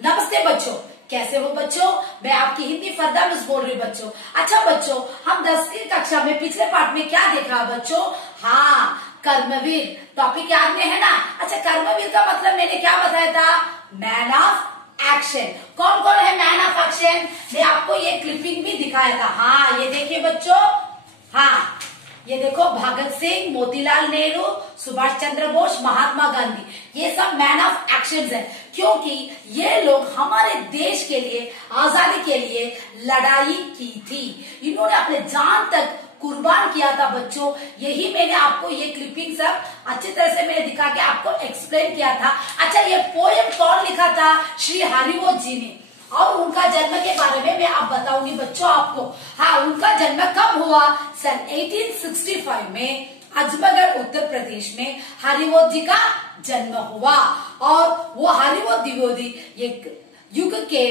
नमस्ते बच्चों, कैसे हो बच्चों। मैं आपकी हिंदी फरदा मिस बोल रही हूँ बच्चों। अच्छा बच्चों, हम 10वीं कक्षा में पिछले पार्ट में क्या देखा बच्चों। हाँ, कर्मवीर टॉपिक याद में है ना। अच्छा, कर्मवीर का मतलब मैंने क्या बताया था, मैन ऑफ एक्शन। कौन कौन है मैन ऑफ एक्शन, मैं आपको ये क्लिपिंग भी दिखाया था। हाँ, ये देखिए बच्चों। हाँ, ये देखो, भगत सिंह, मोतीलाल नेहरू, सुभाष चंद्र बोस, महात्मा गांधी, ये सब मैन ऑफ एक्शन है, क्योंकि ये लोग हमारे देश के लिए, आजादी के लिए लड़ाई की थी। इन्होंने अपने जान तक कुर्बान किया था बच्चों। यही मैंने आपको ये क्लिपिंग सब अच्छी तरह से मैंने दिखा के आपको एक्सप्लेन किया था। अच्छा, ये पोएम कौन लिखा था, श्री हरिवंश जी ने। और उनका जन्म के बारे में मैं आप बताऊंगी बच्चों आपको। हाँ, उनका जन्म कब हुआ, सन 1865 में अजमगढ़ उत्तर प्रदेश में हरिवंश जी का जन्म हुआ। और वो हरिवंश द्विवेदी ये युग के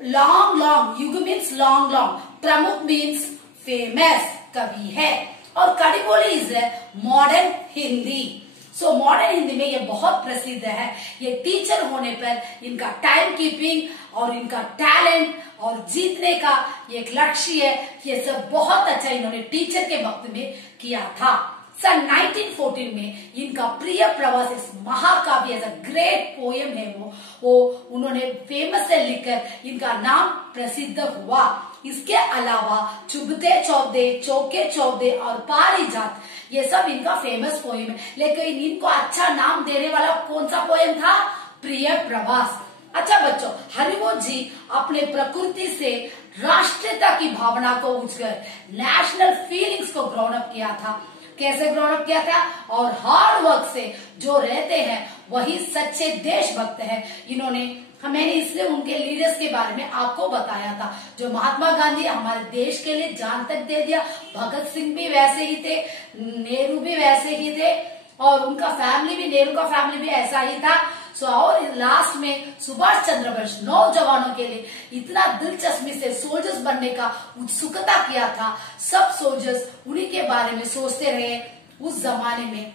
लॉन्ग युग मीन्स लॉन्ग, प्रमुख मीन्स फेमस कवि है। और कड़ी बोली is modern Hindi. So modern Hindi में ये बहुत प्रसिद्ध है। ये टीचर होने पर इनका टाइम कीपिंग और इनका टैलेंट और जीतने का ये एक लक्ष्य है, ये सब बहुत अच्छा इन्होंने टीचर के वक्त में किया था। सन 1914 में इनका प्रिय प्रवास, इस महाकाव्य एज अ ग्रेट पोएम है वो उन्होंने फेमस से लिखकर इनका नाम प्रसिद्ध हुआ। इसके अलावा चुभते चौदे, चौके चौदे और पारिजात, ये सब इनका फेमस पोएम है। लेकिन इनको अच्छा नाम देने वाला कौन सा पोएम था, प्रिय प्रवास। अच्छा बच्चों, हरिवंश जी अपने प्रकृति से राष्ट्रीयता की भावना को उजागर, नेशनल फीलिंग्स को ग्राउंड अप किया था। कैसे ग्राउंड अप किया था, और हार्ड वर्क से जो रहते हैं वही सच्चे देशभक्त हैं। इन्होंने, मैंने इसलिए उनके लीडर्स के बारे में आपको बताया था। जो महात्मा गांधी हमारे देश के लिए जान तक दे दिया, भगत सिंह भी वैसे ही थे, नेहरू भी वैसे ही थे, और उनका फैमिली भी, नेहरू का फैमिली भी ऐसा ही था। सो और लास्ट में सुभाष चंद्र बोस नौजवानों के लिए इतना दिलचस्पी से सोल्जर्स बनने का उत्सुकता किया था। सब सोल्जर्स उन्हीं के बारे में सोचते रहे उस जमाने में।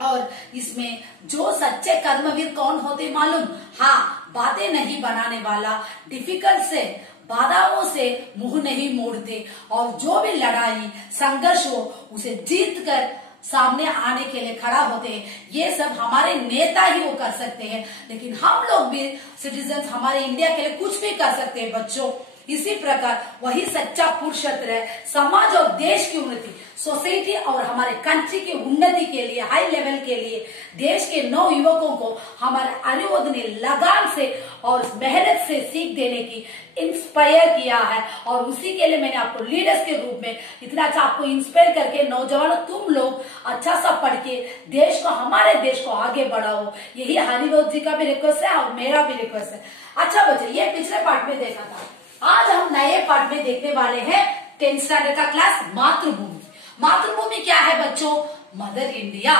और इसमें जो सच्चे कर्मवीर कौन होते मालूम, हाँ, बातें नहीं बनाने वाला, डिफिकल्ट से, बाधाओं से मुंह नहीं मोड़ते, और जो भी लड़ाई संघर्ष हो उसे जीत कर सामने आने के लिए खड़ा होते हैं। ये सब हमारे नेता ही वो कर सकते हैं, लेकिन हम लोग भी सिटीजन्स हमारे इंडिया के लिए कुछ भी कर सकते हैं बच्चों। इसी प्रकार वही सच्चा पुरुषत्व है, समाज और देश की उन्नति, सोसाइटी और हमारे कंट्री की उन्नति के लिए, हाई लेवल के लिए देश के नौ युवकों को हमारे हरिवंश ने लगान से और मेहनत से सीख देने की इंस्पायर किया है। और उसी के लिए मैंने आपको लीडर्स के रूप में इतना अच्छा आपको इंस्पायर करके, नौजवानों तुम लोग अच्छा सा पढ़ के देश को, हमारे देश को आगे बढ़ाओ, यही हरिवंश जी का भी रिक्वेस्ट है और मेरा भी रिक्वेस्ट है। अच्छा बच्चे, ये पिछले पार्ट में देखा था। आज हम नए पार्ट में देखने वाले हैं 10th स्टैंडर्ड का क्लास, मातृभूमि। मातृभूमि क्या है बच्चों, मदर इंडिया।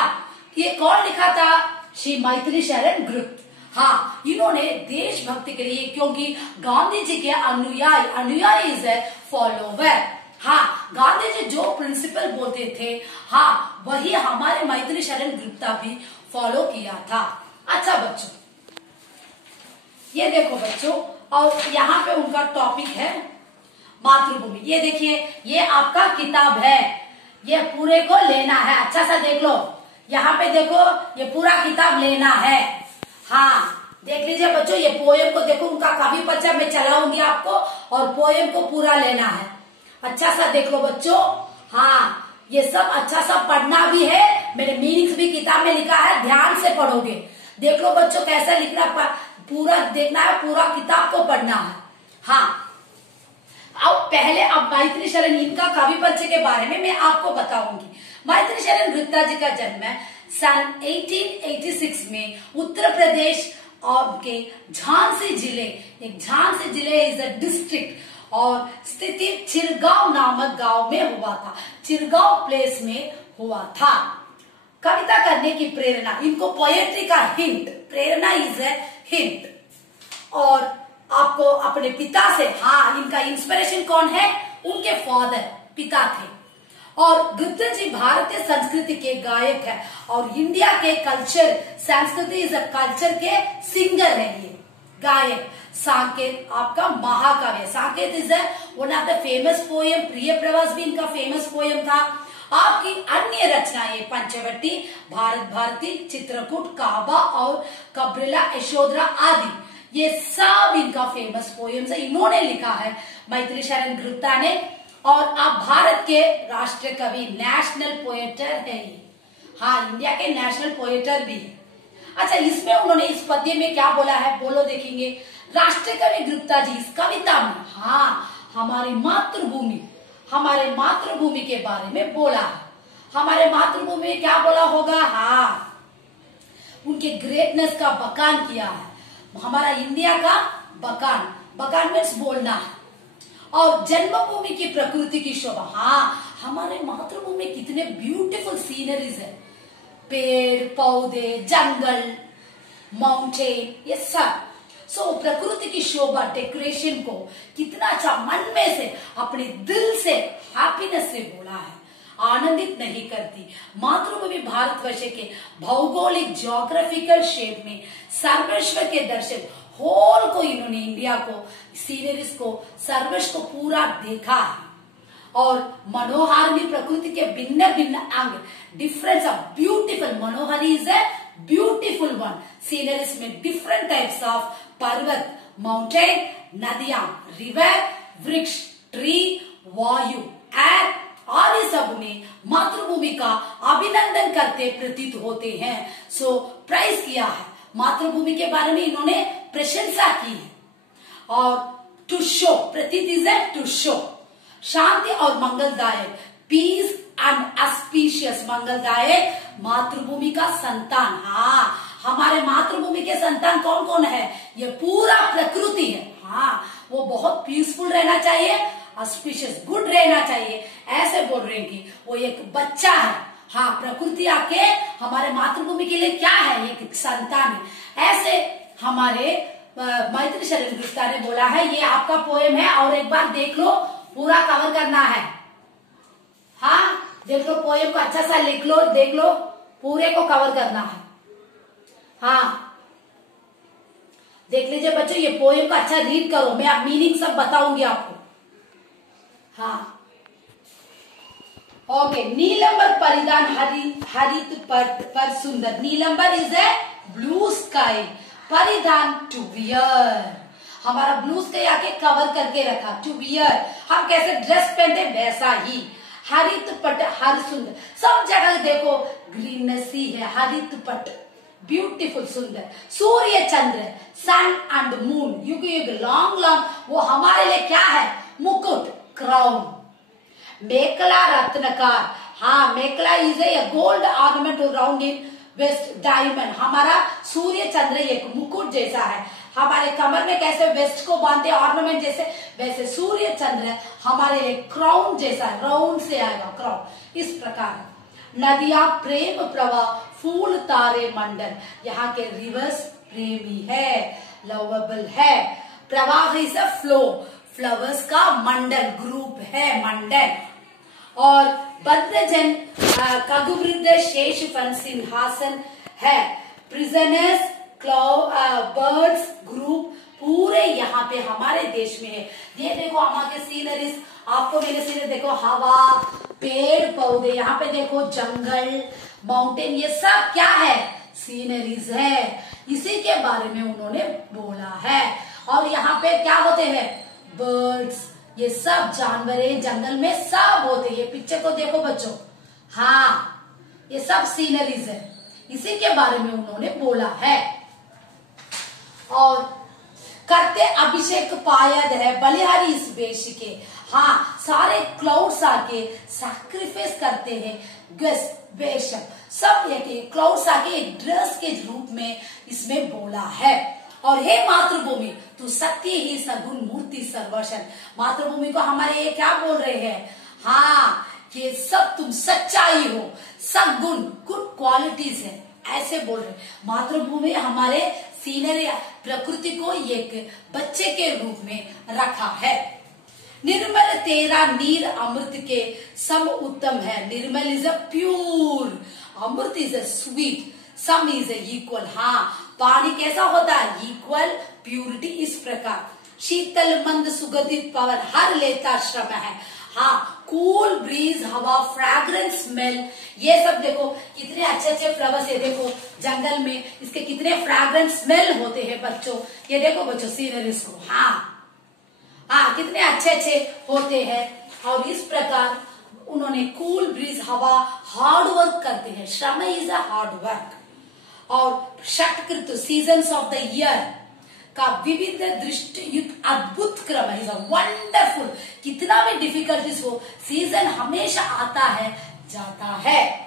ये कौन लिखा था, श्री मैथिली शरण गुप्त। हाँ, इन्होंने देशभक्ति के लिए, क्योंकि गांधी जी के अनुयायी इज ए फॉलोवर। हाँ, गांधी जी जो प्रिंसिपल बोलते थे, हाँ, वही हमारे मैथिली शरण गुप्ता भी फॉलो किया था। अच्छा बच्चों, ये देखो बच्चों, और यहाँ पे उनका टॉपिक है मातृभूमि। ये देखिए, ये आपका किताब है, ये पूरे को लेना है, अच्छा सा देख लो। यहाँ पे देखो, ये पूरा किताब लेना है। हाँ, देख लीजिए बच्चों, ये पोएम को देखो, उनका कवि परिचय मैं चलाऊंगी आपको, और पोएम को पूरा लेना है। अच्छा सा देख लो बच्चों। हाँ, ये सब अच्छा सा पढ़ना भी है, मेरे मीनिंग्स भी किताब में लिखा है, ध्यान से पढ़ोगे। देख लो बच्चों कैसा लिखना, पूरा देखना है, पूरा किताब को पढ़ना है। हाँ, अब पहले अब मैथिली शरण, इनका कवि परिचय के बारे में मैं आपको बताऊंगी। मैथिली शरण गुप्ता जी का जन्म सन 1886 में उत्तर प्रदेश और के झांसी जिले, एक झांसी जिले इज अ डिस्ट्रिक्ट और स्थित चिरगांव नामक गांव में हुआ था। चिरगांव प्लेस में हुआ था। कविता करने की प्रेरणा, इनको पोएट्री का hint, Prerna is a hint. और आपको अपने पिता से, हाँ, इनका इंस्पिरेशन कौन है, उनके फादर, पिता थे। और गुप्त जी भारतीय संस्कृति के गायक है, और इंडिया के कल्चर, संस्कृति इज अ कल्चर के सिंगर है। ये गायक। साकेत आपका महाकाव्य। Saket is one of the famous poem. प्रिय प्रवास भी इनका फेमस पोएम था। आपकी अन्य रचनाएं पंचवटी, भारत भारती, चित्रकूट, काबा और कब्रिला यशोधरा आदि, ये सब इनका फेमस पोएम्स है। इन्होंने लिखा है मैथिली शरण गुप्ता ने। और आप भारत के राष्ट्रीय कवि, नेशनल पोएटर है ये। हाँ, इंडिया के नेशनल पोएटर भी है। अच्छा, इसमें उन्होंने इस पद्य में क्या बोला है, बोलो देखेंगे। राष्ट्रीय कवि गुप्ता जी इस कविता में, हाँ, हमारे मातृभूमि के बारे में बोला है। हमारे मातृभूमि में क्या बोला होगा, हाँ, उनके ग्रेटनेस का बखान किया है। हमारा इंडिया का बखान मीन्स बोलना है। और जन्मभूमि की प्रकृति की शोभा, हाँ, हमारे मातृभूमि में कितने ब्यूटीफुल सीनरीज है, पेड़ पौधे, जंगल, माउंटेन, ये सब। सो प्रकृति की शोभा, डेकोरेशन को कितना अच्छा मन में से, अपने दिल से, हैप्पीनेस से बोला है। आनंदित नहीं करती। मातृभूमि भारतवर्ष के भौगोलिक ज्योग्राफिकल शेप में सर्वस्व के दर्शन, होल को इन्होंने इंडिया को, सीनरीज को, सर्वस्व को पूरा देखा है। और मनोहारिणी प्रकृति के भिन्न भिन्न अंग, difference of beautiful, Manohari is a beautiful one. Sceneries में डिफरेंट टाइप्स ऑफ पर्वत, माउंटेन, नदियां, रिवर, वृक्ष, ट्री, वायु एंड और इस सब में मातृभूमि का अभिनंदन करते प्रतीत होते हैं। सो प्राइज किया है मातृभूमि के बारे में, इन्होंने प्रशंसा की है। और टू शो, प्रतीत इज ए टू शो, शांति और मंगलदायक, पीस एंड ऑस्पिशियस, मंगलदायक मातृभूमि का संतान। हाँ, हमारे मातृभूमि के संतान कौन कौन है, ये पूरा प्रकृति है। हाँ, वो बहुत पीसफुल रहना चाहिए, ऑस्पिशियस, गुड रहना चाहिए, ऐसे बोल रहे हैं कि वो एक बच्चा है। हाँ, प्रकृति आके हमारे मातृभूमि के लिए क्या है, एक संतान है। ऐसे हमारे मैथिली शरण गुप्ता ने बोला है। ये आपका पोएम है और एक बार देख लो, पूरा कवर करना है। हाँ, देख लो, पोएम को अच्छा सा लिख लो, देख लो, पूरे को कवर करना है। हाँ, देख लीजिए बच्चों, ये पोएम को अच्छा रीड करो, मैं अब मीनिंग सब बताऊंगी आपको। हाँ, ओके। नीलंबर परिधान हरित पर सुंदर, नीलंबर इज ए ब्लू स्काई, परिधान टू वियर, हमारा ब्लू स्काई आके कवर करके रखा, टू वियर, हम कैसे ड्रेस पहनते वैसा ही। हरित पट, हर सुंदर, सब जगह देखो ग्रीननेस ही है, हरित पट, ब्यूटीफुल, सुंदर। सूर्य चंद्र, सन एंड मून, युग युग, लॉन्ग लॉन्ग, वो हमारे लिए क्या है, मुकुट, क्राउन। मेखला रत्नकार, हाँ, मेखला is a gold ornament round in waist diamond, हमारा सूर्य चंद्र एक मुकुट जैसा है। हमारे कमर में कैसे वेस्ट को बांधते ऑर्नामेंट जैसे, वैसे सूर्य चंद्र हमारे लिए क्राउन जैसा है, राउंड से आएगा क्राउन, इस प्रकार। नदियां प्रेम प्रवाह, फूल तारे मंडल, यहाँ के रिवर्स प्रेमी है, लवेबल है। प्रवाह इज अ फ्लो, फ्लावर्स का मंडल, ग्रुप है, मंडल। और बद्रजन खगुवृद्ध शेष फन सिंहासन है, प्रिजनर्स, बर्ड्स ग्रुप, पूरे यहाँ पे हमारे देश में है। ये देखो हमारे सीनरीज, आपको मैंने सीनरी देखो, हवा, पेड़ पौधे, यहाँ पे देखो जंगल, माउंटेन, ये सब क्या है, सीनरीज है। इसी के बारे में उन्होंने बोला है। और यहाँ पे क्या होते हैं, बर्ड्स, ये सब जानवर जंगल में सब होते हैं। ये पिक्चर को देखो बच्चों, हाँ, ये सब सीनरीज है, इसी के बारे में उन्होंने बोला है। और करते अभिषेक पायद है, बलिहारी इस वेश के, हाँ, सारे क्लाउड्स आके सैक्रिफाइस करते हैं, वेश सब एक क्लाउड्स आके एक ड्रेस के रूप में इसमें बोला है। और हे मातृभूमि, तू सत्य ही सगुण मूर्ति सर्वशन, मातृभूमि को हमारे ये क्या बोल रहे हैं, हाँ, कि सब तुम सच्चाई हो, सगुण, गुड क्वालिटीज है, ऐसे बोल रहे। मातृभूमि हमारे सीनरी, प्रकृति को एक बच्चे के रूप में रखा है। निर्मल तेरा नीर अमृत के सम उत्तम है, निर्मल इज अ प्योर, अमृत इज अ स्वीट, सम इज अ इक्वल, हाँ, पानी कैसा होता है, इक्वल, प्यूरिटी इस प्रकार, शीतल मंद सुगंधित पवन हर लेता श्रम है। हाँ, कूल ब्रीज हवा, फ्रैग्रेंस स्मेल, ये सब देखो कितने अच्छे अच्छे फ्लावर्स है। देखो जंगल में इसके कितने फ्रैग्रेंस स्मेल होते हैं बच्चों। ये देखो बच्चों सीनरीज को, हाँ कितने अच्छे अच्छे होते हैं। और इस प्रकार उन्होंने कूल ब्रीज हवा, हार्ड वर्क करते हैं, श्रम इज अ हार्ड वर्क। और षटकृतु सीजन्स ऑफ द ईयर का विविध दृष्टि युक्त अद्भुत क्रम है, वंडरफुल। कितना भी डिफिकल्टीज हो, सीजन हमेशा आता है जाता है,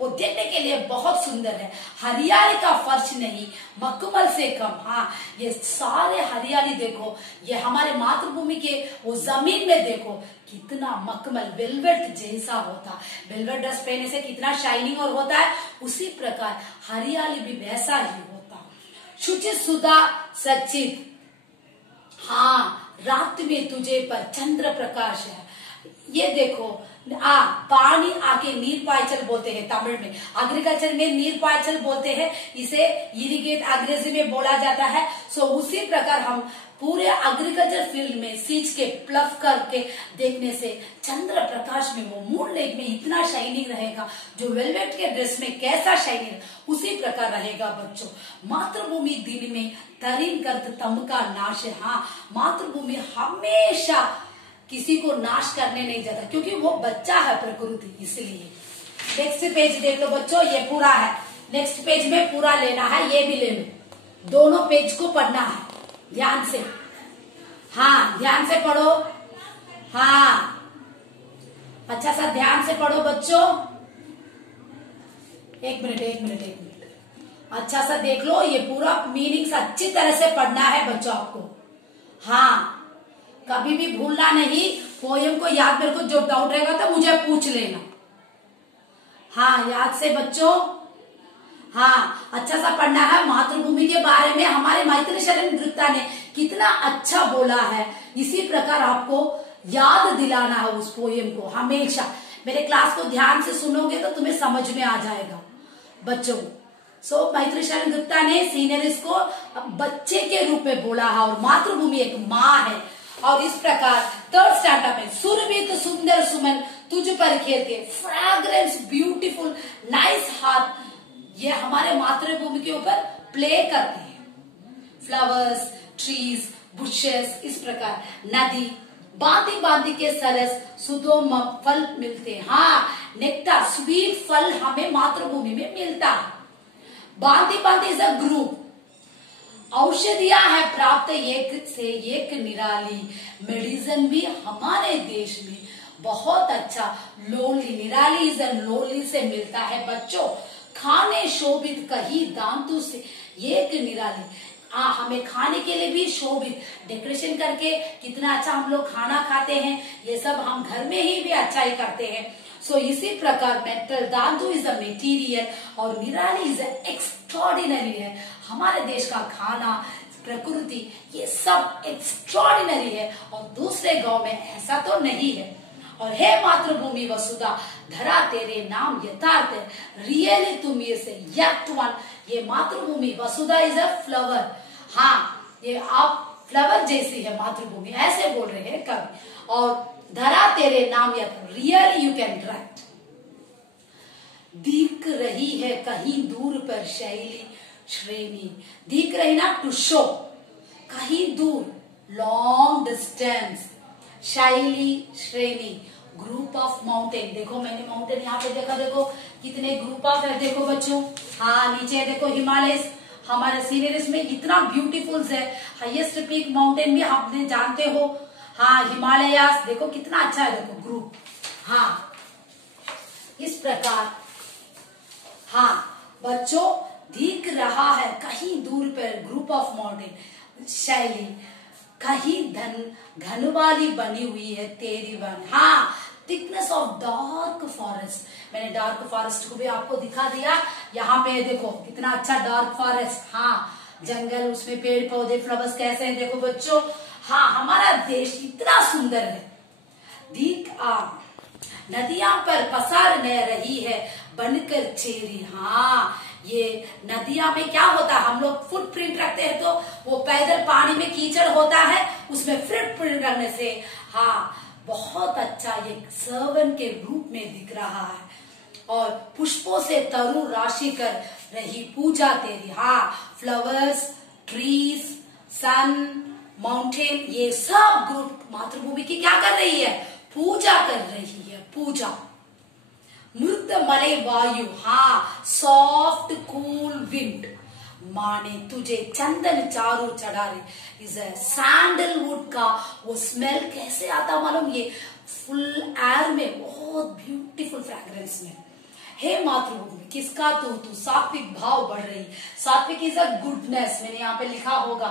वो देखने के लिए बहुत सुंदर है। हरियाली का फर्श नहीं, मखमल से कम। हाँ, ये सारे हरियाली देखो, ये हमारे मातृभूमि के वो जमीन में देखो कितना मखमल वेलवेट जैसा होता। वेलवेट ड्रेस पहनने से कितना शाइनिंग और होता है, उसी प्रकार हरियाली भी वैसा ही होता। शुचि सुधा सचित, हाँ रात में तुझे पर चंद्र प्रकाश है। ये देखो पानी आके नीर पायचल बोलते हैं तमिल में, एग्रीकल्चर में नीर पायचल बोलते हैं, इसे इरिगेट अंग्रेजी में बोला जाता है। सो उसी प्रकार हम पूरे एग्रीकल्चर फील्ड में सींच के प्लफ करके देखने से चंद्र प्रकाश में वो मून लाइट में इतना शाइनिंग रहेगा, जो वेलवेट के ड्रेस में कैसा शाइनिंग उसी प्रकार रहेगा बच्चों। मातृभूमि दिन में तरीन करत तम का नाश है। हाँ, मातृभूमि हमेशा किसी को नाश करने नहीं जाता, क्योंकि वो बच्चा है प्रकृति, इसलिए। नेक्स्ट पेज देख लो बच्चों, ये पूरा है। नेक्स्ट पेज में पूरा लेना है, ये भी ले लो, दोनों पेज को पढ़ना है ध्यान से। हाँ, ध्यान से पढ़ो। हाँ, अच्छा सा ध्यान से पढ़ो बच्चों। एक मिनट अच्छा सा देख लो, ये पूरा मीनिंग्स अच्छी तरह से पढ़ना है बच्चों आपको। हाँ, कभी भी भूलना नहीं। पोयम को याद, मेरे को जो डाउट रहेगा तो मुझे पूछ लेना। हाँ, याद से बच्चों। हाँ, अच्छा सा पढ़ना है। मातृभूमि के बारे में हमारे मैथिली शरण गुप्ता ने कितना अच्छा बोला है, इसी प्रकार आपको याद दिलाना है उस पोयम को हमेशा। मेरे क्लास को ध्यान से सुनोगे तो तुम्हें समझ में आ जाएगा बच्चों। सो मैथिली शरण गुप्ता ने सीनियर्स को बच्चे के रूप में बोला है, और मातृभूमि एक माँ है। और इस प्रकार थर्ड स्टैंडर्ड में सुरभित सुंदर सुमन तुझ पर खेलते, फ्रैग्रेंस ब्यूटीफुल नाइस हाथ, ये हमारे मातृभूमि के ऊपर प्ले करते हैं। फ्लावर्स, ट्रीज, बुशेस, इस प्रकार नदी, बांधी बांधी के सरस सुदोम फल मिलते हैं। हाँ, नेक्टर स्वीट फल हमें मातृभूमि में मिलता है। बांधी बांधी इज अ ग्रुप, औषधियां है प्राप्त एक से एक निराली, मेडिसिन भी हमारे देश में बहुत अच्छा लोनली, निराली इज अ लोनली से मिलता है बच्चों। खाने शोभित कहीं दांतु से एक निराली, हमें खाने के लिए भी शोभित डेकोरेशन करके कितना अच्छा हम लोग खाना खाते हैं, ये सब हम घर में ही भी अच्छा ही करते हैं। सो इसी प्रकार मेटल धातु इज अ मेटीरियल और निराली इज एक्स्ट्रॉर्डिनरी है। हमारे देश का खाना, प्रकृति, ये सब एक्स्ट्रॉर्डिनरी है और दूसरे गांव में ऐसा तो नहीं है। और हे मातृभूमि वसुधा, धरा तेरे नाम यथार्थ है, रियली तुम ये से यट वन। ये मातृभूमि वसुधा इज अ फ्लावर। हाँ, ये आप फ्लावर जैसी है मातृभूमि, ऐसे बोल रहे हैं कवि। और धरा तेरे नाम यथार्थ, रियली यू कैन राइट। दिख रही है कहीं दूर पर शैली श्रेणी, दिख रही ना टू शो, कहीं दूर लॉन्ग डिस्टेंस, शैली श्रेणी ग्रुप ऑफ माउंटेन। देखो मैंने माउंटेन यहाँ पे देखा, देखो कितने ग्रुप ऑफ है, देखो बच्चों। हाँ, नीचे देखो हिमालय, हमारे सीनियर्स में इतना ब्यूटीफुल है। हाईएस्ट पीक माउंटेन भी आपने जानते हो। हाँ, हिमालयास देखो कितना अच्छा है, देखो ग्रुप। हाँ, इस प्रकार हाँ बच्चों, दिख रहा है कहीं दूर पर ग्रुप ऑफ माउंटेन, शैली कहीं घन वाली बनी हुई है तेरी वन। हाँ, थिकनेस ऑफ डार्क फॉरेस्ट, मैंने डार्क फॉरेस्ट को भी आपको दिखा दिया। यहाँ पे देखो कितना अच्छा डार्क फॉरेस्ट। हाँ, जंगल, उसमें पेड़ पौधे, फ्लावर्स कैसे हैं देखो बच्चों। हाँ, हमारा देश इतना सुंदर है। नदियां पर पसार न रही है बनकर चेरी। हाँ, ये नदियां में क्या होता है, हम लोग फुटप्रिंट रखते हैं तो वो पैदल पानी में कीचड़ होता है, उसमें फुटप्रिंट रखने से हाँ बहुत अच्छा ये सर्वन के रूप में दिख रहा है। और पुष्पों से तरु राशि कर रही पूजा तेरी, हाँ फ्लावर्स, ट्रीज, सन, माउंटेन, ये सब ग्रुप मातृभूमि की क्या कर रही है, पूजा कर रही है, पूजा। मृद मलय वायु, हाँ सॉफ्ट कूल विंड, माने तुझे चंदन चारू चढ़ा रही। इज सैंडलवुड का वो स्मेल कैसे आता मालूम, ये फुल एयर में बहुत ब्यूटीफुल फ्रेग्रेंस में। हे मातृभूमि किसका तू सात्विक भाव बढ़ रही। सात्विक इज अ गुडनेस, मैंने यहाँ पे लिखा होगा,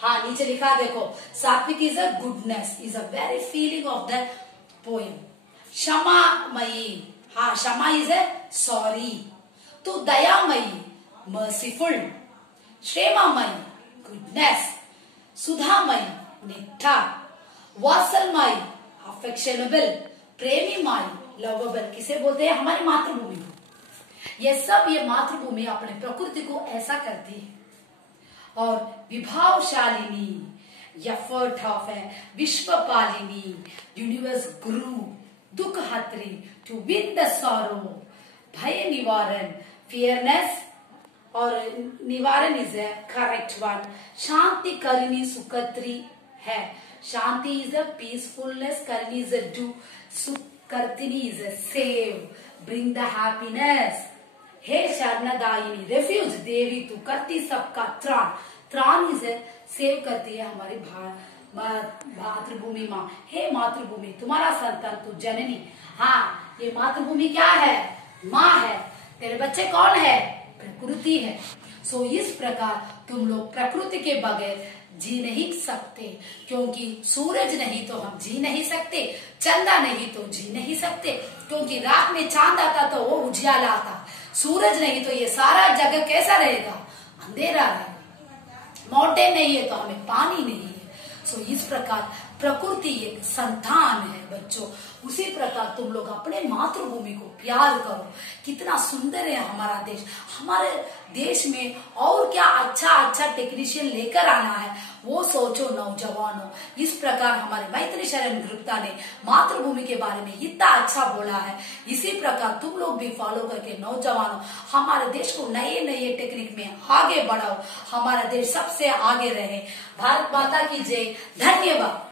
हाँ नीचे लिखा देखो, सात्विक is a goodness, is a very feeling of the poem. क्षमा मयी, हाँ क्षमा इज ए सॉरी। तो दयामयी, मर्सीफुल। क्षेमामयी, गुडनेस। सुधामयी, नेक्टार। वात्सलमयी, अफेक्शनेबल। प्रेमीमयी, लवेबल। किसे बोलते हैं, हमारी मातृभूमि को। ये सब ये मातृभूमि अपने प्रकृति को ऐसा करती है। और विभावशालिनी, एफर्ट ऑफ है, विश्वपालिनी, यूनिवर्स गुरु, दुख हत्री, टू विन द सॉरो, भय निवारण, फियरनेस, और निवारण इज ए करेक्ट वन। शांति करिणी सुकत्री है, शांति इज अ पीसफुलनेस, करिणी इज अ डू, सुकर्तिनी is a save, bring the happiness. हे शरणदायिनी, रेफ्यूज देवी तू करती सबका त्राण, त्राण इज ए सेव करती है हमारी मातृभूमि माँ। हे मातृभूमि तुम्हारा संतान तू जननी, हाँ ये मातृभूमि क्या है, माँ है। तेरे बच्चे कौन है, प्रकृति है। सो इस प्रकार तुम लोग प्रकृति के बगैर जी नहीं सकते, क्योंकि सूरज नहीं तो हम जी नहीं सकते, चंदा नहीं तो जी नहीं सकते, क्योंकि रात में चांद आता तो वो उजियाला आता, सूरज नहीं तो ये सारा जगह कैसा रहेगा, अंधेरा रहेगा। माउंटेन नहीं है तो हमें पानी नहीं है। सो इस प्रकार प्रकृति एक संतान है बच्चों, उसी प्रकार तुम लोग अपने मातृभूमि को प्यार करो। कितना सुंदर है हमारा देश, हमारे देश में और क्या अच्छा अच्छा टेक्नीशियन लेकर आना है वो सोचो नौजवानों। इस प्रकार हमारे मैत्री शरण गुप्ता ने मातृभूमि के बारे में इतना अच्छा बोला है, इसी प्रकार तुम लोग भी फॉलो करके नौजवानों हमारे देश को नए नए टेक्निक में आगे बढ़ाओ, हमारा देश सबसे आगे रहे। भारत माता की जय, धन्यवाद।